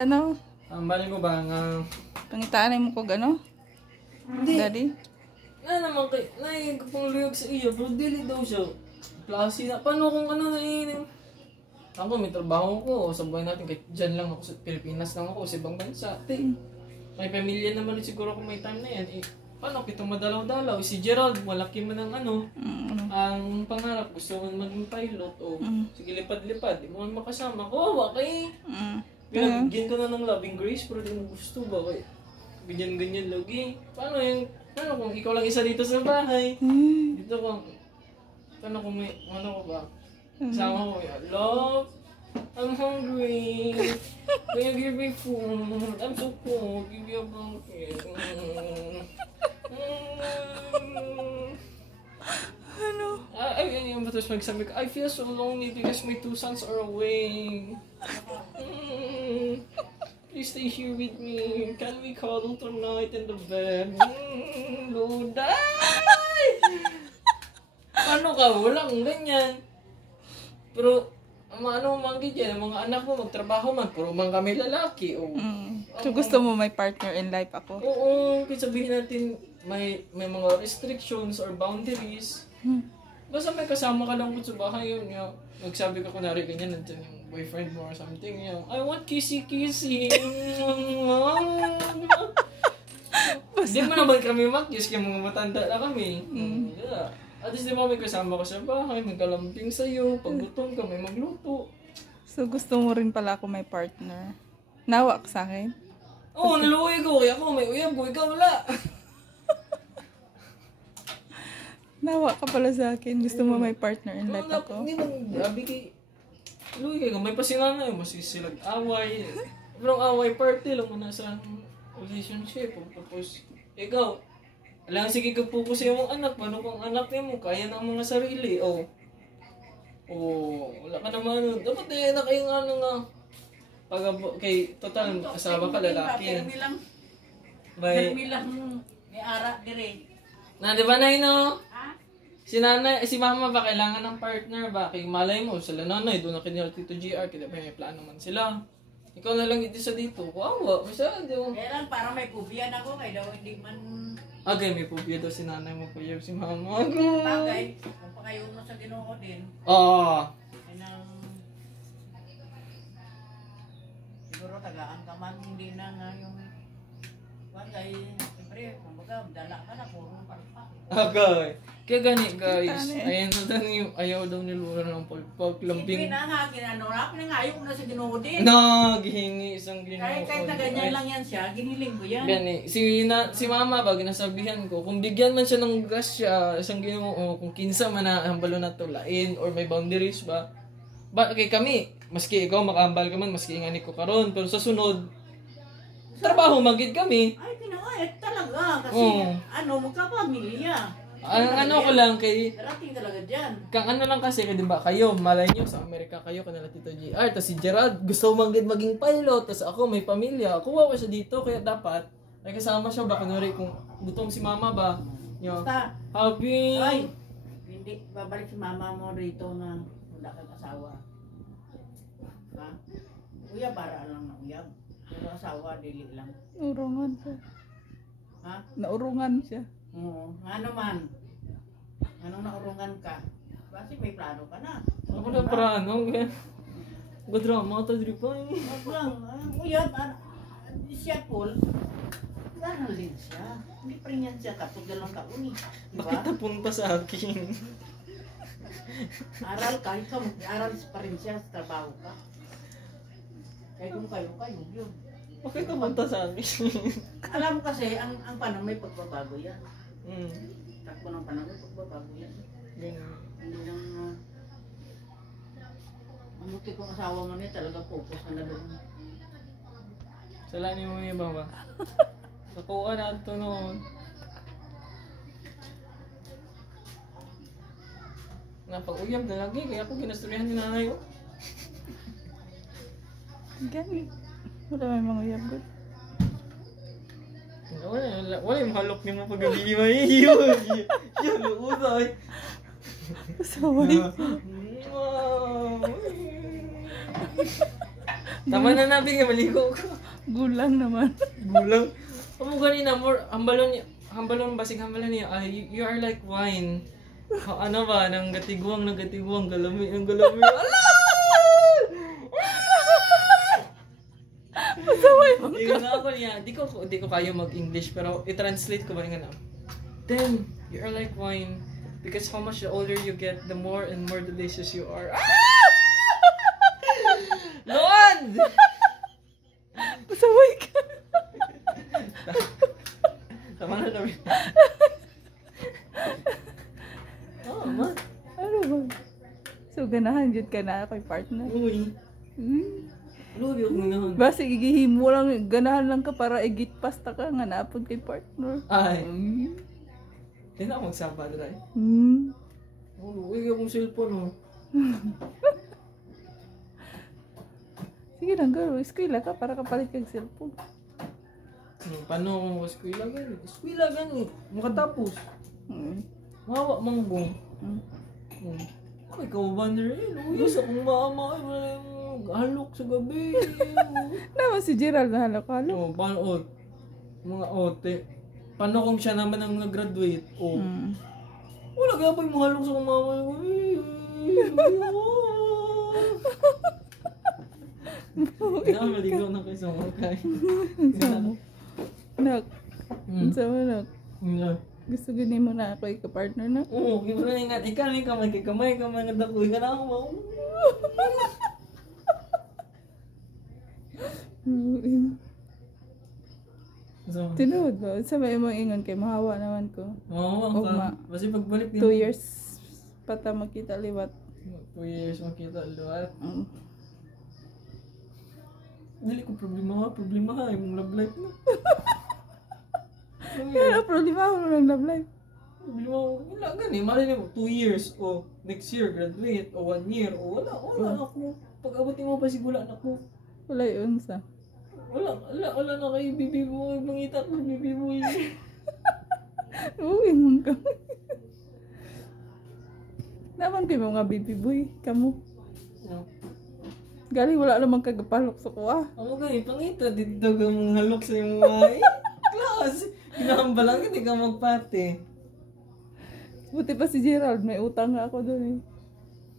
Ano? Ang bali mo ba nga... Pangitaan mo ko gano? Hindi. Daddy? Na naman kay... Nain ko pang luyog sa iyo, pero dili daw siya. Klase na. Paano kung ano nainin? Ako, may trabaho ko. Sabay natin, kahit dyan lang ako sa Pilipinas lang ako, sa ibang bansa. May pamilya naman rin siguro kung may time na yan. Eh, paano kitang madalaw-dalaw? Si Gerald, malaki man ang ano. Ang pangarap, gusto mo maging pilot. O, sige, lipad-lipad. Di mo makasama. Kawawa kay... Binabigyan ko na ng loving grace, pero di mo gusto ba? Kaya ganyan-ganyan lagi. Paano kung ikaw lang isa dito sa bahay? Dito kung... Paano kung may... Ano ko ba? Kasama ko yan. Love, I'm hungry. Can you give me food? I'm so cold. Give me a blanket. Ano? Tapos magsabi ko, I feel so lonely because my 2 sons are away. Please stay here with me. Can we cuddle tonight in the bed? Luday! Paano ka? Walang ganyan. Pero, ano manggit yan, mga anak mo magtrabaho man, puro man kami lalaki. O, So gusto mo may partner in life ako? oo, kaya sabihin natin may mga restrictions or boundaries. Basta may kasama ka lang po sa bahay yun. Yung, magsabi ka kunwari ganyan, nandiyan yung boyfriend mo or something. Yung, I want kissy-kissy. Hindi mo naman kami mag-kiss kaya mga matanda na kami. Yeah. At least di ba may kasama ka sa bahay, magkalambing sa'yo, pag gutom ka, may magluto. So gusto mo rin pala ako may partner? Nawa ka sa akin? Oo, naluwi ko. Kaya ako may uyab ko, ikaw wala. Nawa ka pala sa akin. Gusto mo may partner in life ako? Hindi lang, sabi kay... Luwi kayo, may pasinanay, masisilag away. Pero ang away party lang mo nasa relationship. Tapos, ikaw, alam, sige ka focus sa iyong anak. Paano kung anak niya mo, kaya ng mga sarili. Oh, wala ka naman. Dapat na kayong ano nga. Pag kay total, asawa ka lalaki. May ara dire. Na, di ba na no? Si mama ba kailangan ng partner ba? Kay malay mo, sila nanay, doon na kinila Tito GR, kaya may plano man sila. Ikaw na lang isa dito. Kawawa, masyado. Kaya lang, parang may pubian ako, kaya daw hindi man... Okay, may pubiya daw si nanay mo po si mama. Bagay, kung pa kayo mo sa Ginoo din. Oo. Kaya nang... Siguro tagaan ka man, hindi na nga yung... Bagay, siyempre, kumbaga, dala ka na, puro palpak. Okay. Kaya gani guys, ayaw daw ni Lura ng paglamping. Hindi na nga, pinangayo ko na sa Ginoo din. Gihingi isang Ginoo. Kahit na ganyan lang yan siya, giniling ko yan. Gani, si mama ba, ginasabihan ko, kung bigyan man siya ng grasya, isang Ginoo, kung kinsa man na hambalo na tulain, or may boundaries ba, kay kami, maski ikaw makahambal ka man, maski ingani ko karon, pero sa sunod, trabaho magid kami. Ay, pinangayat talaga, kasi magkapamilya. Ano ko lang kay... Darating talaga dyan. Kang ano lang kasi, di ba, kayo, malay nyo, sa Amerika kayo, kanila Tito GR, tapos si Gerald, gusto maging pilot, tapos ako, may pamilya, kuha siya dito, kaya dapat, may kasama siya ba, kunwari, kung gutom si mama ba, yun, Basta, happy, ay, hindi, babalik si mama mo rito na wala kang asawa. Ha? Uyab, para lang na uyab. Pero asawa, dili lang. Naurungan siya. Ha? Naurungan siya. Oo. Ano man? Anong naurungan ka? Kasi may plano ka na. ako na parano, kaya, drama ito, di pa, Wag lang. Uyab, siya Paul. Laral din siya. Hindi pa rin yan siya tapos 2 taon eh. bakit napunta sa akin? Aral ka, ikaw mag-aral pa rin siya sa trabaho ka. Kaya kung kayo, yun. Bakit napunta sa akin? Alam mo kasi, ang panahon may pagbabago yan. Hmm, Takbo ng panahon may pagbabago yan. ganun. Hindi lang ang muti kong asawa mo niya talaga focus na doon. Salanin mo yung iba ba? Nakuha na ito noon. Napag-uyab na lagi, kaya ako ginasturyahan ni nanay ko. Gani. Wala may mga uyab. Wala yung halok ni mo pag-gabi may yun, luusay. Saway. Tama na nabi kay maligo ko. Gulang naman. Gulang. Amo ganina more hambalon basig hambalon niya. You are like wine. Ano ba nang gatigwang galami ang galami. Ala! Masaway mo. Di ko na ako niya. Di ko kayo mag-English pero i-translate ko ba nga na. Then, you are like wine. Because how much the older you get, the more and more delicious you are. Ah! Lord! Masaway ka. Tama na namin. Oh, man. Ano ba? So, ganahan dyan ka na ako'y partner. Uy. Lubi ako ganahan. Basta igihimo lang, ganahan lang ka para igit pasta ka nga naapod kay partner. Ay. Hindi na ako magsabad, right? Oh, uy, akong cellphone, oh. Sige lang, girl. Eskwela ka para kapalit kag cellphone. Paano ako eskwela gani? Eskwela gani. Makatapos. Hmm. Mawa mangbong. Ay, kauban rin. Uyos akong mama. Ay, wala yung halok sa gabi. Naman si Gerald na halak-halak. Oh, paano, oh. Mga ote. Paano kung siya naman ang nag-graduate? Oh. Wala kaya pa yung mga halok sa akong mama. Hindi ako maligaw na kayo sa mga kain. Nak. Sama nak. Gusto gani mo na ako ika-partner na. Oo, kaya na ingat. Ikaw na kamay kay kamay nga dako. Ikaw na ako mo. So, Tinuod ba? Sa may mga ingon kay mahawa naman ko. oo, Ugma. kasi pagbalik din. 2 years pata makita liwat. 2 years makita luwat. Mm. Dili ko problema ha, yung love life na. Kaya problema mo ng love life. Problema ko, wala gani, mali mo, 2 years, o next year graduate, o 1 year, o wala ako. Pag-abutin mo pa sigula na ko. Wala yun sa. Wala na kay bibi mo, mangita ko bibi mo yun. Uy, mong ka. Naman kayo mga baby boy, kamo. Gali wala namang kagapalok sa kuha. Ako gani, pangita, dito ka mong halok sa yung mga Class! Ginahamba lang, hindi ka magpate. Buti pa si Gerald, may utang nga ako doon eh.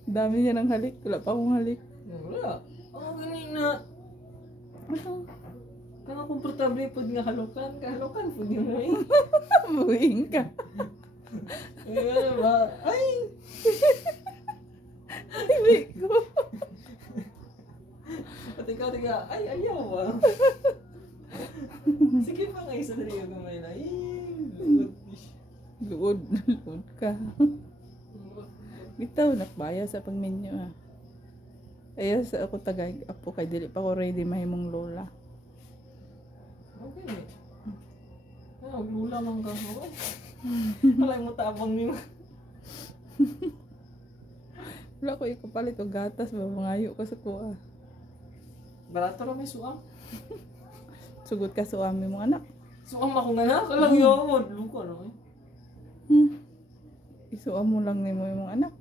Dami niya ng halik, wala pa akong halik. Wala. Ako gani na, kaya komportable po nga halokan, kahalokan po din mo eh. Buwing ka. Ay, ano ba? Ay! Ay, ko. Tika, ay, ayaw ah. Sige pa nga, isa dali yung kamay na. Luod ka. Bitaw, nakbaya sa pagmenyo ah. Ayaw sa ako tagay, apo kay dili pa ko ready mahimong lola. Okay. Lula man ka mo. Wala mo tabang niyo. Wala ko ikapalit o gatas ba, mangayo ko sa kuha. Barato ra may suam. Sugot ka sa amin mong anak. Suam ako nga na, kalang yun. Luka na eh. Isuam mo lang ni mo yung anak.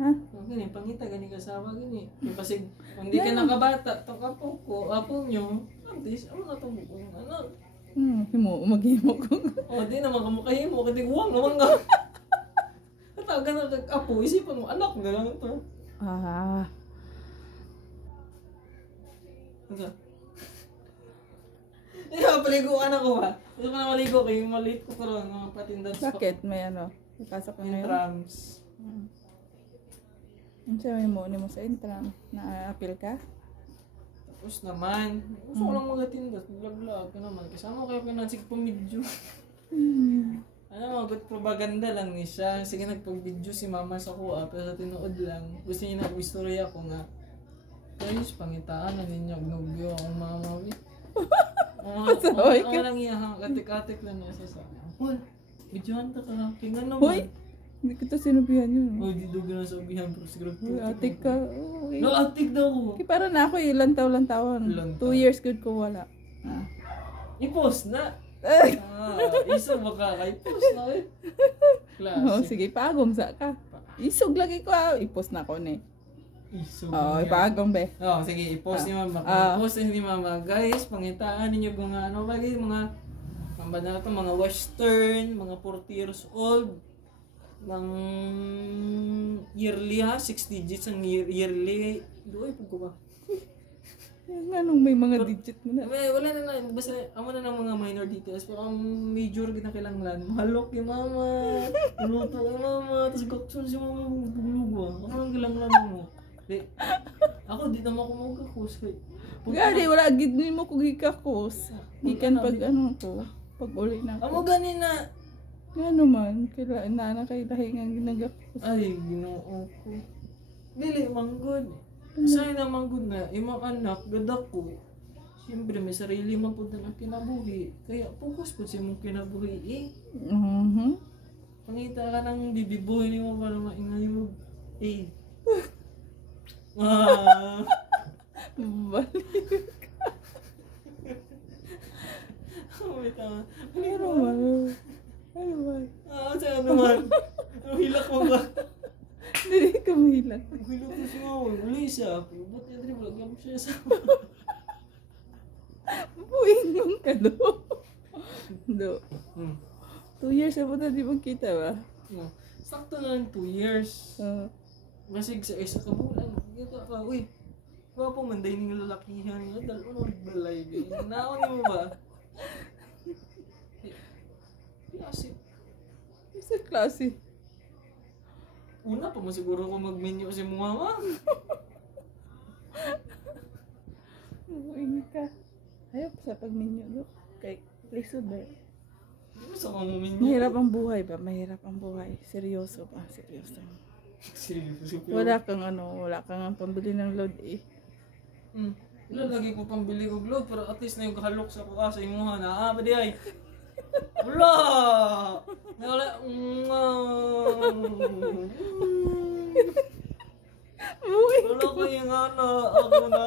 Ha? Gani, pangita, gani kasama, gani. Kasi kung di ka nakabata, takapo ko, apo nyo, antis, ano na itong buko yung anak? Himo, maghimo ko. O, di naman kamukahin mo, kasi uwang naman nga. Natawagan na nag-apo, isipan mo, anak na lang ito. Ah. Ano? Paliguan ako ba? Gusto ko na maligo kayo, maliit ko karoon, mga patindan sa Bakit? May ano? Ipasok ka ngayon? trams. Ano siya may mo sa intram? Na-appeal ka? Tapos naman, gusto ko lang magatindas, vlog-vlog ka naman. Kasama kayo pinansig pamidyo. Ano mga good propaganda lang ni siya. Sige nagpag-video si mama sa kuha, pero sa tinuod lang. Gusto niya na istorya ko nga. Guys, pangitaan na ninyo, gnubyo akong mama. Masaway ka. Ako lang iya, katik-katik lang niya sa sa. Hol, videohan ta ka lang. Tingnan naman. Hoy! Hindi kita sinubihan yun. Hoy, di dugo na sa ubihan, pero siguro. Uy, atik ka. Okay. No, atik daw ko. Okay, para na ako ilang taon. Lantaw. 2 years good ko wala. I-post na. Isa baka kay post na eh. Oh, Classic. sige, pagom sa ka. Isog lagi ko. I-post na ako ni. ipagong be. Sige, i-post ni Mama. Ah. I-post ni Mama. Guys, pangitaan ninyo mga ano lagi, mga pambana na to, mga western, mga 40 years old, ng yearly ha, 6 digits ang yearly. Doy, pag ko ba? Anong may mga digit mo na? Wala na, basta amo na ng mga minor details, pero ang major kinakailangan, mahalok kay Mama, luto kay Mama, tapos gakson si Mama, buglugo. Ano ang kailangan mo? Ako, di naman ako magkakos. Gari, wala gid mo kung hikakos. Gikan pag ano ko, pag uli na Amo ko. ganin na. Ano man, kailangan na kay dahingan ginagakos. Ay, ginoo ko. Dili, manggod. Sa'yo na manggod na, imong anak, gadak ko. Siyempre, may sarili man po na kinabuhi. Kaya, focus po sa imong kinabuhi eh. Pangita ka ng bibibuhay ni mo para maingay mo. Eh. Balik. Wait ah. Ano man? Ano man? Saan naman? Hilak mo ba? Hindi ka mahilang. Hilak ko siya. Wala siya. Ba't yan rin? Wala mo siya sa... Buingong ka do. Do. 2 Hmm. years na po na di magkita ba? No. Sakto na lang 2 years. Masig sa isa ka bulan. Ito ka, uy. Wapo man dahil ng lalakihan niya. Dalo na balay. Naon mo ba? Klase. Isa klase. Una pa mo siguro ko mag-menu si mama. Buing ka. Ayaw pa sa pagminyo do. Kay lisod ba? Hindi mo sa mga menu. Mahirap ang buhay ba? Mahirap ang buhay. Seryoso ba? Seryoso. Seryoso. Wala kang pambili ng load eh. Wala lagi ko pambili ko globe pero at least na yung halok sa kuka sa imuha na. Pwede ay. Wala! Wala. Buing. Wala ko yung ano. Ako na.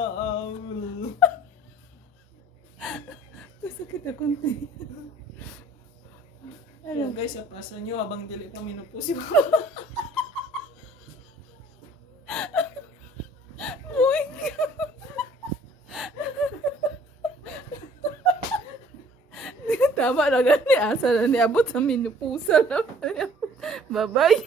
Gusto kita konti. Ayun guys, aplasan nyo habang dili pa minupo si mama. Buing ka. Tama na gani. Asa na niabot sa minupusa na. Bye-bye.